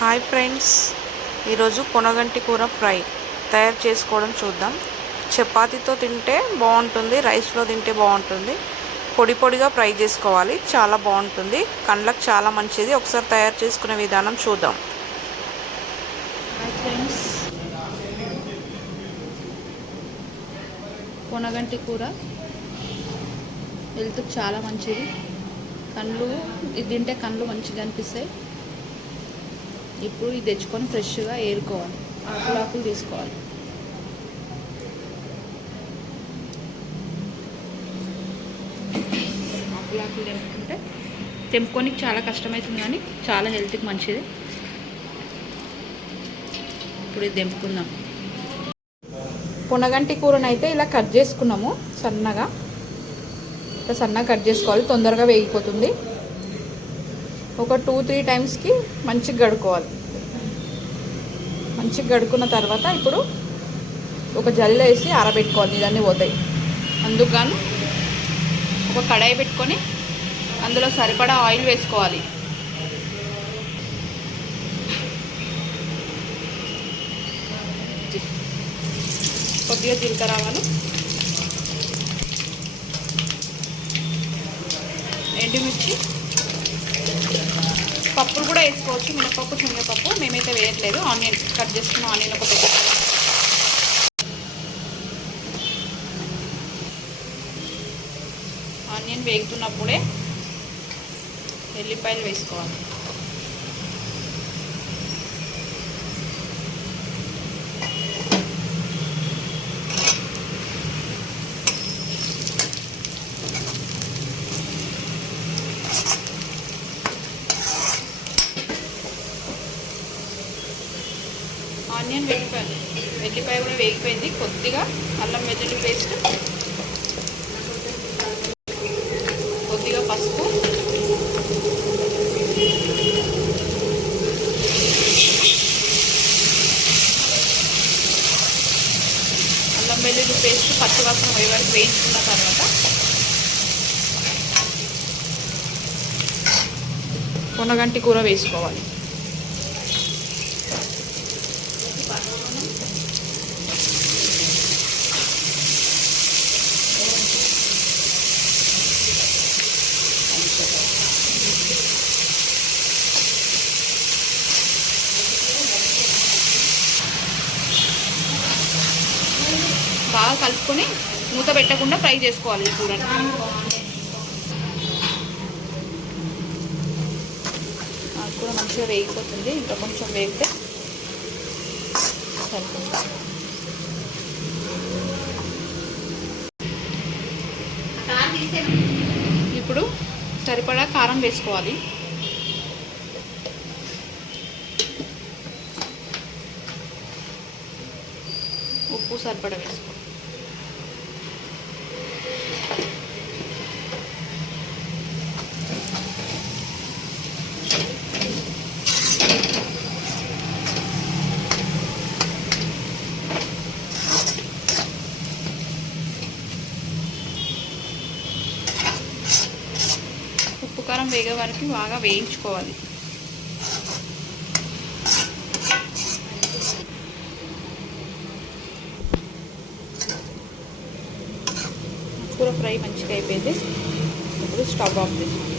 Hi friends. ఈరోజు కొనగంటి కూర fry. తయారు చేసుకోవడం చూద్దాం. చపాతీతో తింటే బాగుంటుంది రైస్లో తింటే బాగుంటుంది. పొడి పొడిగా ఫ్రై చేసుకోవాలి చాలా బాగుంటుంది. కళ్ళకు చాలా మంచిది. ఒకసారి తయారు చేసుకునే విధానం చూద్దాం. Hi friends. కొనగంటి కూర హెల్త్కి చాలా మంచిది. కళ్ళు ఇది తింటే కళ్ళు మంచిగా అనిపిస్తాయి. ఇప్పుడు ఇది తెచ్చుకొని ఫ్రెష్గా ఏరుకోవాలి. ఆకులు ఆకులు తీసుకోవాలి. ఆకులు ఆకులు తెంపుకుంటే తెంపుకొని చాలా కష్టమవుతుంది కానీ చాలా హెల్త్కి మంచిది. ఇప్పుడు ఇది తెంపుకుందాం. పునగంటి కూరనైతే ఇలా కట్ చేసుకున్నాము సన్నగా. ఇలా సన్నగా కట్ చేసుకోవాలి. తొందరగా వేగిపోతుంది. ఒక టూ త్రీ టైమ్స్కి మంచిగా గడుకోవాలి. మంచిగా గడుకున్న తర్వాత ఇప్పుడు ఒక జల్లు వేసి ఆరబెట్టుకోవాలి ఇదన్నీ పోతాయి. అందుకు ఒక కడాయి పెట్టుకొని అందులో సరిపడా ఆయిల్ వేసుకోవాలి. కొద్దిగా జీలకర్ర ఆవాలు ఎండుమిర్చి పప్పులు కూడా వేసుకోవచ్చు మినపప్పు శనగపప్పు. మేమైతే వేయట్లేదు. ఆనియన్ కట్ చేసుకున్న ఆనియన్ ఒక పెద్ద ఆనియన్ వేగుతున్నప్పుడే ఎల్లిపాయలు వేసుకోవాలి. ఆనియన్ వేగిపోయింది. వెల్లిపాయ కూడా వేగిపోయింది. కొద్దిగా అల్లం వెల్లుల్లి పేస్ట్ కొద్దిగా పసుపు. అల్లం వెల్లుల్లి పేస్ట్ పచ్చివాసన పోయే వరకు వేయించుకున్న తర్వాత కొనగంటి కూర వేసుకోవాలి. బాగా కలుపుకొని మూత పెట్టకుండా ఫ్రై చేసుకోవాలి ఈ కూరని అది కూడా మంచిగా వేగిపోతుంది. ఇంకా కొంచెం వేగితే సరిపోతుంది. ఇప్పుడు సరిపడా కారం వేసుకోవాలి. ఉప్పు సరిపడా వేసుకోవాలి ఉప్పు కారం వేగే వరకు బాగా వేయించుకోవాలి. కూర ఫ్రై మంచిగా అయిపోయింది. ఇప్పుడు స్టవ్ ఆఫ్ చేసుకోండి